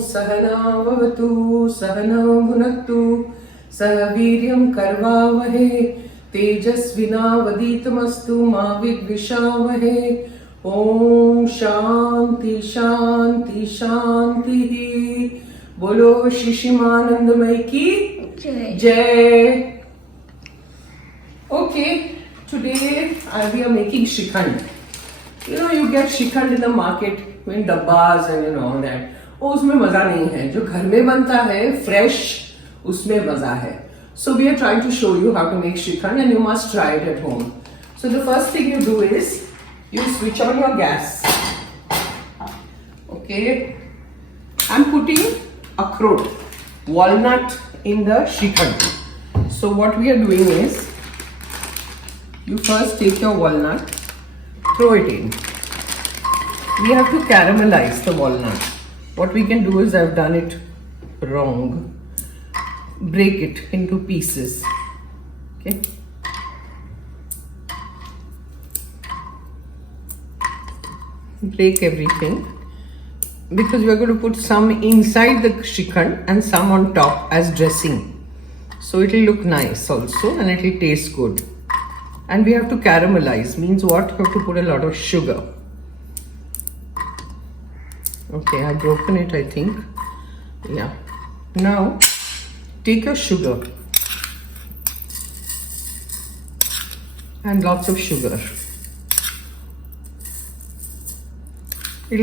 सहना भवतु सहनौ भुनक्तु सह वीर्यं कर्वावहे तेजस्विनावधीतमस्तु मा विद्विषावहे। ओम शांति शांति शांति। बोलो शिशिमानंदमय की जय। Okay, today we are making Shrikhand. You know, you get Shrikhand in the market in dabbas and you know all that. वो उसमें मजा नहीं है, जो घर में बनता है fresh उसमें मजा है. So we are trying to show you how to make Shrikhand and you must try it at home. So the first thing you do is you switch on your gas. Okay, I'm putting akhrot, walnut in the Shrikhand. So what we are doing is you first take your walnut, throw it in. We have to caramelize the walnut. What we can do is I've done it wrong. Break it into pieces. Okay. Break everything because we are going to put some inside the Shrikhand and some on top as dressing. So it will look nice also and it will taste good. And we have to caramelize, means what? You have to put a lot of sugar. Okay, I've broken it, I think. Yeah. Now, take your sugar. And lots of sugar.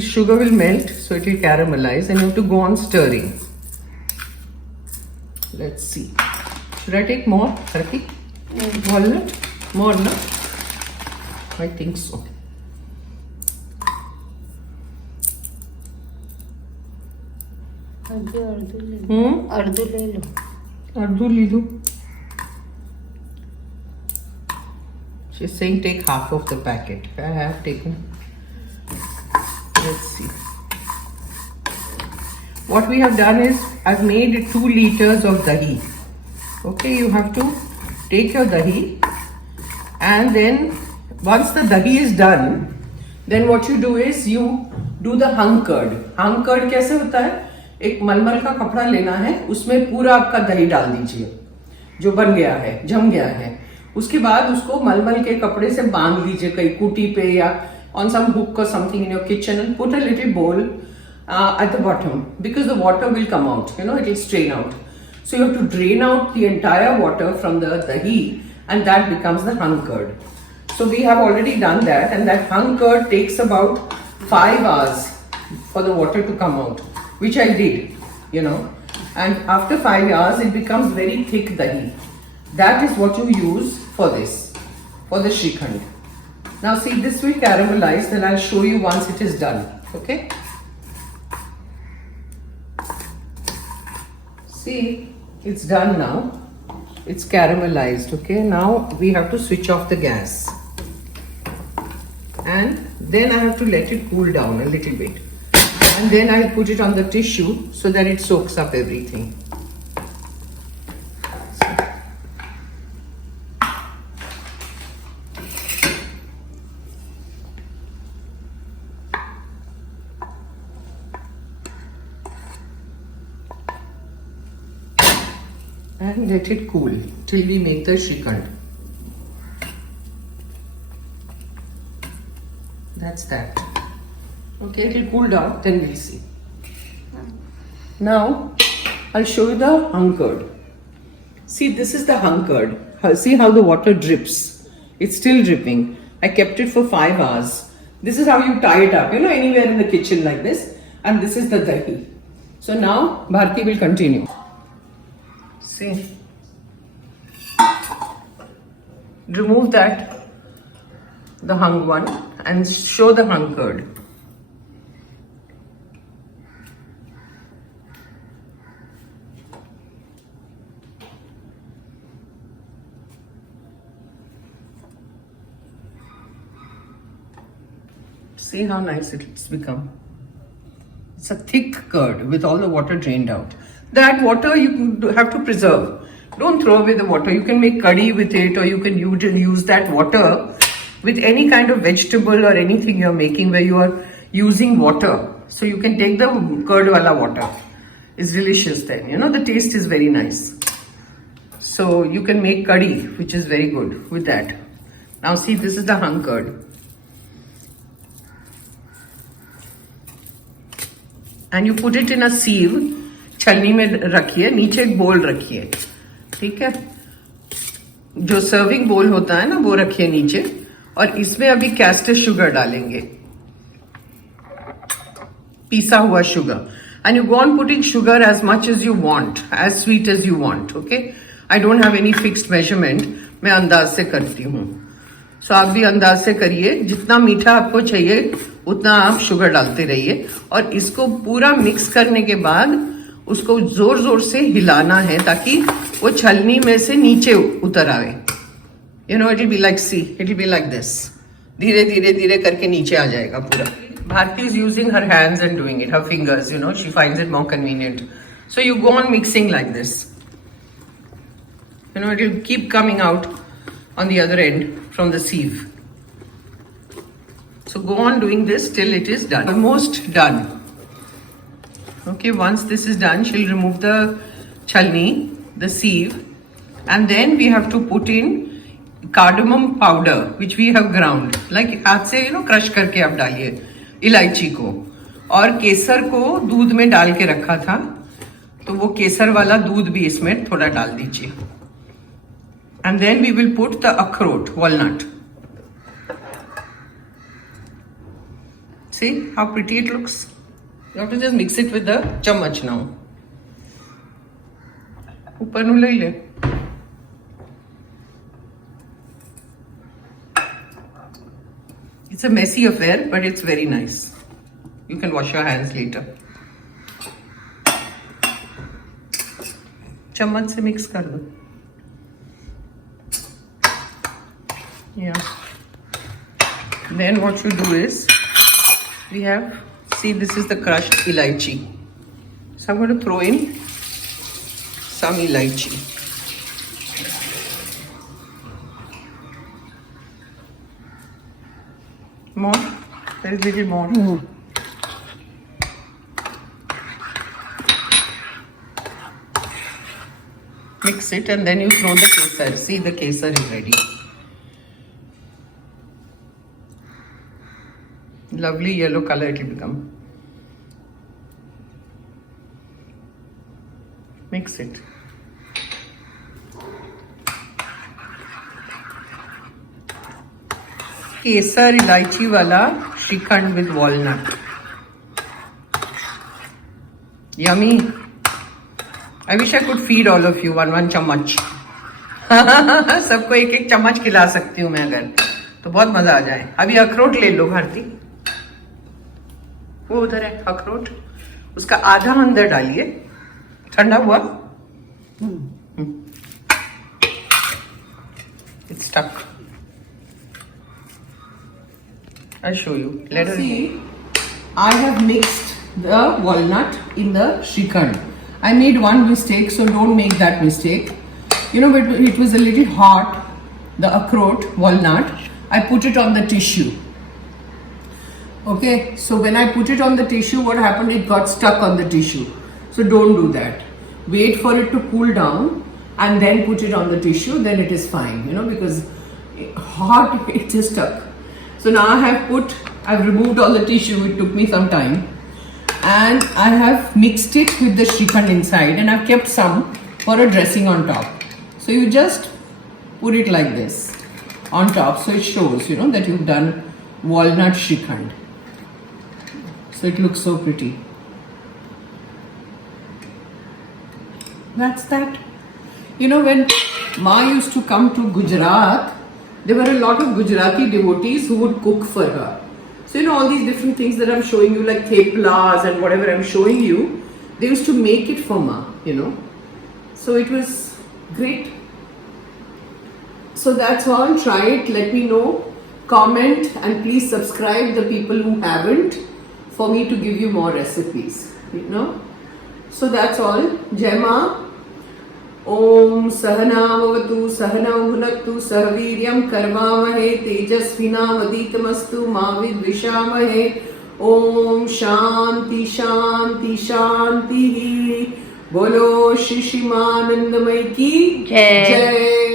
Sugar will melt, so it will caramelize and you have to go on stirring. Let's see. Should I take more, Harki? Walnut? More, no? I think so. अर्धू ले लो. अर्धू ले लो. She's saying take half of the packet. I have taken. Let's see. What we have done is I've made 2 liters of dahi. Okay, you have to take your dahi. And then once the dahi is done, then what you do is you do the hung curd. Hung curd कैसे होता है? एक मलमल का कपड़ा लेना है, उसमें पूरा आपका दही डाल दीजिए जो बन गया है, जम गया है. उसके बाद उसको मलमल के कपड़े से बांध लीजिए कहीं कूटी पे या on some hook or something in your kitchen and put a little bowl at the bottom because the water will come out, you know, it will strain out. So you have to drain out the entire water from the dahi and that becomes the hung curd. So we have already done that and that hung curd takes about 5 hours for the water to come out, which I did, you know, and after 5 hours it becomes very thick dahi. That is what you use for this, for the Shrikhand. Now see, this will caramelize, then I'll show you once it is done, okay? See, it's done now. It's caramelized, okay? Now we have to switch off the gas. And then I have to let it cool down a little bit. And then I'll put it on the tissue so that it soaks up everything. And let it cool till we make the Shrikhand. That's that. Okay, it will cool down, then we'll see. Now, I'll show you the hung curd. See, this is the hung curd. See how the water drips. It's still dripping. I kept it for 5 hours. This is how you tie it up, you know, anywhere in the kitchen like this. And this is the dahi. So now, Bharti will continue. See, remove that, the hung one, and show the hung curd. See how nice it's become. It's a thick curd with all the water drained out. That water you have to preserve. Don't throw away the water. You can make curry with it, or you can use that water with any kind of vegetable or anything you're making where you are using water. So you can take the curd wala water. It's delicious then. You know, the taste is very nice. So you can make curry, which is very good with that. Now see, this is the hung curd. And you put it in a sieve. छलनी में रखिए, नीचे एक बोल रखिए, ठीक है? जो सर्विंग बोल होता है ना, वो रखिए नीचे, और इसमें अभी कैस्टर शुगर डालेंगे, पीसा हुआ sugar. And you go on putting sugar as much as you want, as sweet as you want, okay? I don't have any fixed measurement. मैं अंदाज से करती हूँ. So आप भी अंदाज से करिए, जितना मीठा आपको चाहिए उतना आप शुगर डालते रहिए, और इसको पूरा मिक्स करने के बाद उसको जोर जोर से हिलाना है ताकि वो छलनी में से नीचे उतर आए. You know, it will be like, see, it will be like this. धीरे धीरे धीरे करके नीचे आ जाएगा पूरा. Bharti is using her hands and doing it, her fingers, you know, she finds it more convenient. So you go on mixing like this. You know, it will keep coming out on the other end from the sieve. So go on doing this till it is done. Almost done. Okay, once this is done, she'll remove the chalni, the sieve, and then we have to put in cardamom powder, which we have ground. Like हाथ से, you know, crush करके आप डालिए इलायची को, और केसर को दूध में डाल के रखा था, तो वो केसर वाला दूध भी इसमें थोड़ा डाल दीजिए. And then we will put the अखरोट, walnut. See how pretty it looks? You have to just mix it with the chammach now. ऊपर नु ले ले. It's a messy affair, but it's very nice. You can wash your hands later. चम्मच से mix कर दो. Yeah. Then what you do is, we have, see, this is the crushed elaichi. So I'm going to throw in some elaichi. More? There is little more. Mix it and then you throw the kesar. See, the kesar is ready. Lovely yellow color it will become. Mix it. Kesar elaichi wala Shrikhand with walnut. Yummy. I wish I could feed all of you one चम्मच. सबको एक एक चम्मच खिला सकती हूँ मैं अगर, तो बहुत मजा आ जाए. अभी अखरोट ले लो भारती, वो उधर है अखरोट, उसका आधा अंदर डालिए. ठंडा हुआ. It's stuck. I'll show you. Let us see. I have mixed the walnut in the Shrikhand. I made one mistake, so don't make that mistake. You know, it was a little hot, the akhroat, walnut. I put it on the tissue. Okay, so when I put it on the tissue, what happened? It got stuck on the tissue. So don't do that. Wait for it to cool down and then put it on the tissue, then it is fine, you know, because hot, it just stuck. So now I've removed all the tissue, it took me some time. And I have mixed it with the Shrikhand inside, and I've kept some for a dressing on top. So you just put it like this on top, so it shows, you know, that you've done walnut Shrikhand. So it looks so pretty. That's that. You know, when Ma used to come to Gujarat, there were a lot of Gujarati devotees who would cook for her. So, you know, all these different things that I'm showing you, like theplas and whatever I'm showing you, they used to make it for Ma, you know. So it was great. So that's all. Try it. Let me know. Comment and please subscribe the people who haven't, for me to give you more recipes, you know. So that's all. Jai Ma. Om Sahana Vavatu Sahana Bhunaktu Sahaviryam Karvamahe Tejasvina Vaditamastu Ma Vidvishamahe Om Shanti शांति शांति। बोलो श्री श्रीमानंदमय की जय। जय।